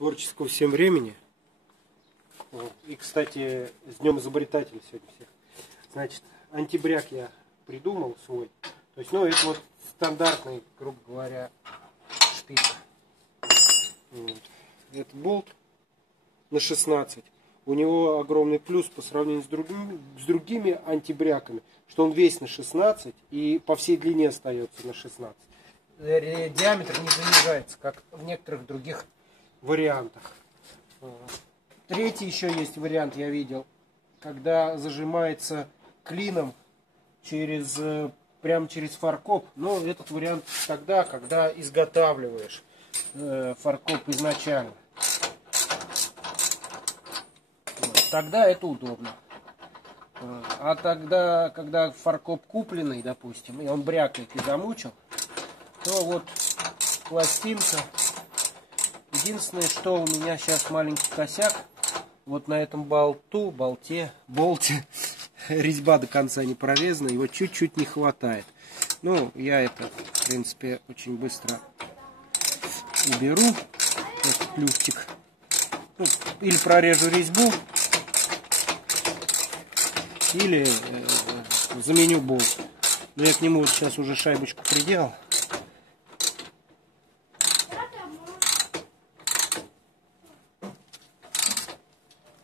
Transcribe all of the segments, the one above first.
Творческого всем времени. И, кстати, с Днем Изобретателя сегодня всех. Значит, антибряк я придумал свой. То есть, ну, это вот стандартный, грубо говоря, штык. Вот. Это болт на 16. У него огромный плюс по сравнению с другими антибряками, что он весь на 16 и по всей длине остается на 16. Диаметр не занижается, как в некоторых других вариантах. Третий еще есть вариант, я видел, когда зажимается клином прямо через фаркоп. Но этот вариант тогда, когда изготавливаешь фаркоп изначально. Тогда это удобно. А тогда, когда фаркоп купленный, допустим, и он брякает и замучил, то вот пластинка. Единственное, что у меня сейчас маленький косяк. Вот на этом болте резьба до конца не прорезана, его чуть-чуть не хватает. Ну, я это, в принципе, очень быстро уберу, этот люфтик. Ну, или прорежу резьбу, или заменю болт. Но я к нему вот сейчас уже шайбочку приделал.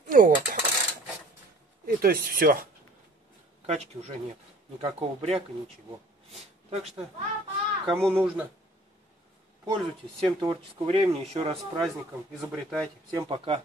Ну вот так. И то есть все. Качки уже нет. Никакого бряка, ничего. Так что, кому нужно, пользуйтесь. Всем творческого времени. Еще раз с праздником. Изобретайте. Всем пока.